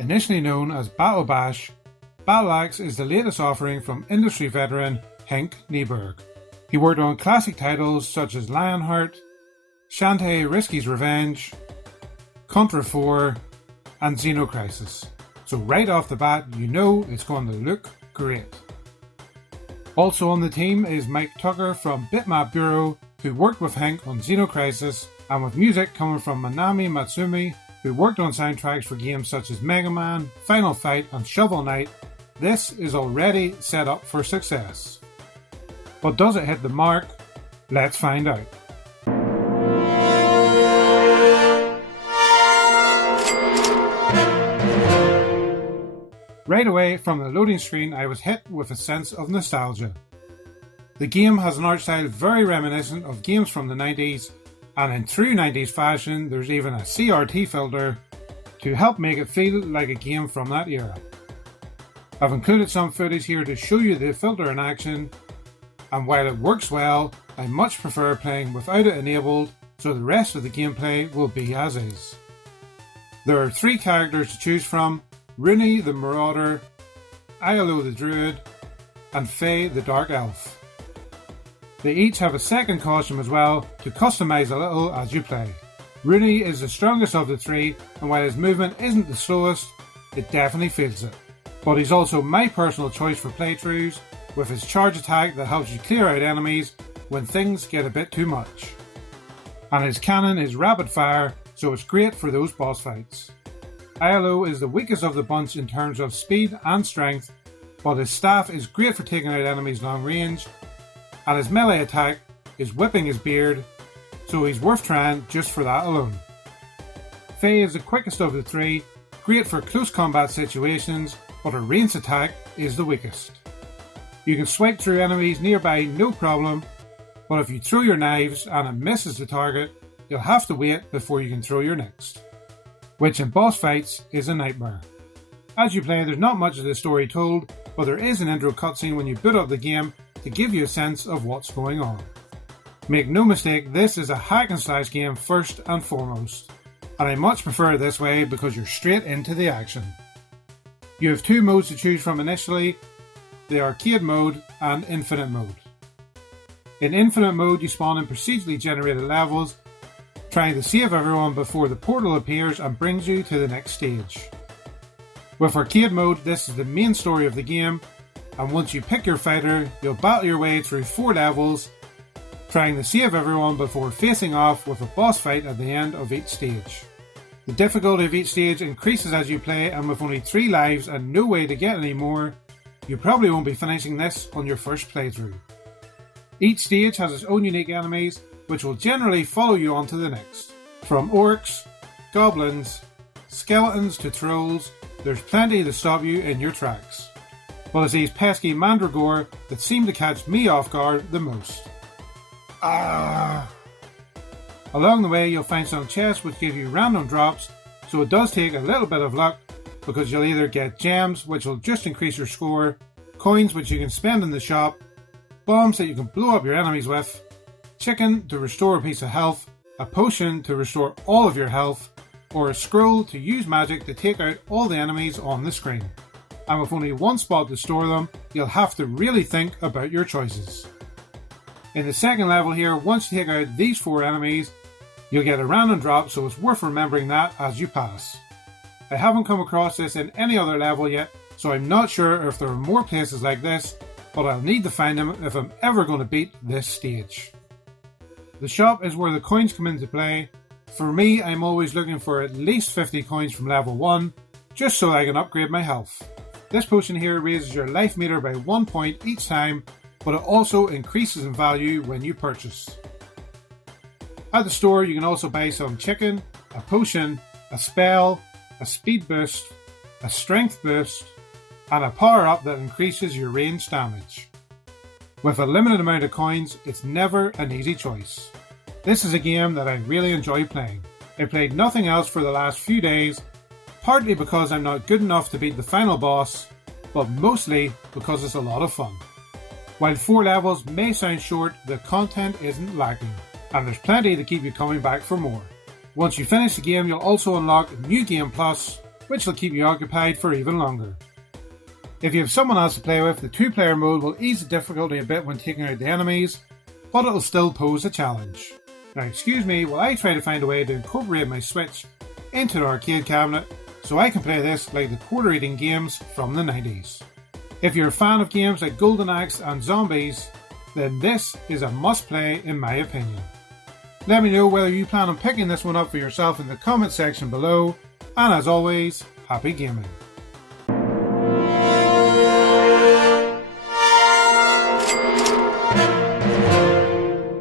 Initially known as Battle Bash, Battle Axe is the latest offering from industry veteran Henk Nieberg. He worked on classic titles such as Lionheart, Shantae Risky's Revenge, Contra 4, and Xenocrisis. So right off the bat, you know it's going to look great. Also on the team is Mike Tucker from Bitmap Bureau, who worked with Henk on Xenocrisis, and with music coming from Manami Matsumi, who worked on soundtracks for games such as Mega Man, Final Fight, and Shovel Knight. This is already set up for success. But does it hit the mark? Let's find out. Right away from the loading screen, I was hit with a sense of nostalgia. The game has an art style very reminiscent of games from the 90s, and in true 90s fashion, there's even a CRT filter to help make it feel like a game from that era. I've included some footage here to show you the filter in action, and while it works well, I much prefer playing without it enabled, so the rest of the gameplay will be as is. There are 3 characters to choose from: Rooney the Marauder, Aiello the Druid, and Faye the Dark Elf. They each have a second costume as well to customise a little as you play. Rooney is the strongest of the 3, and while his movement isn't the slowest, it definitely feels it. But he's also my personal choice for playthroughs, with his charge attack that helps you clear out enemies when things get a bit too much. And his cannon is rapid fire, so it's great for those boss fights. Aiello is the weakest of the bunch in terms of speed and strength, but his staff is great for taking out enemies long range, and his melee attack is whipping his beard, so he's worth trying just for that alone. Faye is the quickest of the 3, great for close combat situations, but her ranged attack is the weakest. You can swipe through enemies nearby no problem, but if you throw your knives and it misses the target, you'll have to wait before you can throw your next, which in boss fights is a nightmare. As you play, there's not much of the story told, but there is an intro cutscene when you boot up the game to give you a sense of what's going on. Make no mistake, this is a hack and slash game first and foremost, and I much prefer it this way because you're straight into the action. You have 2 modes to choose from initially, the arcade mode and infinite mode. In infinite mode, you spawn in procedurally generated levels, trying to save everyone before the portal appears and brings you to the next stage. With arcade mode, this is the main story of the game, and once you pick your fighter, you'll battle your way through 4 levels, trying to save everyone before facing off with a boss fight at the end of each stage. The difficulty of each stage increases as you play, and with only 3 lives and no way to get any more, you probably won't be finishing this on your first playthrough. Each stage has its own unique enemies, which will generally follow you on to the next. From orcs, goblins, skeletons to trolls, there's plenty to stop you in your tracks. But it's these pesky mandragore that seem to catch me off guard the most. Along the way, you'll find some chests which give you random drops, so it does take a little bit of luck, because you'll either get gems, which will just increase your score, coins which you can spend in the shop, bombs that you can blow up your enemies with, chicken to restore a piece of health, a potion to restore all of your health, or a scroll to use magic to take out all the enemies on the screen. And with only 1 spot to store them, you'll have to really think about your choices. In the second level here, once you take out these 4 enemies, you'll get a random drop, so it's worth remembering that as you pass. I haven't come across this in any other level yet, so I'm not sure if there are more places like this, but I'll need to find them if I'm ever going to beat this stage. The shop is where the coins come into play. For me, I'm always looking for at least 50 coins from level 1, just so I can upgrade my health. This potion here raises your life meter by 1 point each time, but it also increases in value when you purchase. At the store, you can also buy some chicken, a potion, a spell, a speed boost, a strength boost, and a power up that increases your range damage. With a limited amount of coins, it's never an easy choice. This is a game that I really enjoy playing. I played nothing else for the last few days, partly because I'm not good enough to beat the final boss, but mostly because it's a lot of fun. While 4 levels may sound short, the content isn't lacking, and there's plenty to keep you coming back for more. Once you finish the game, you'll also unlock New Game Plus, which will keep you occupied for even longer. If you have someone else to play with, the 2-player mode will ease the difficulty a bit when taking out the enemies, but it will still pose a challenge. Now excuse me while I try to find a way to incorporate my Switch into the arcade cabinet so I can play this like the quarter-eating games from the 90s. If you're a fan of games like Golden Axe and Zombies, then this is a must-play in my opinion. Let me know whether you plan on picking this one up for yourself in the comment section below, and as always, happy gaming.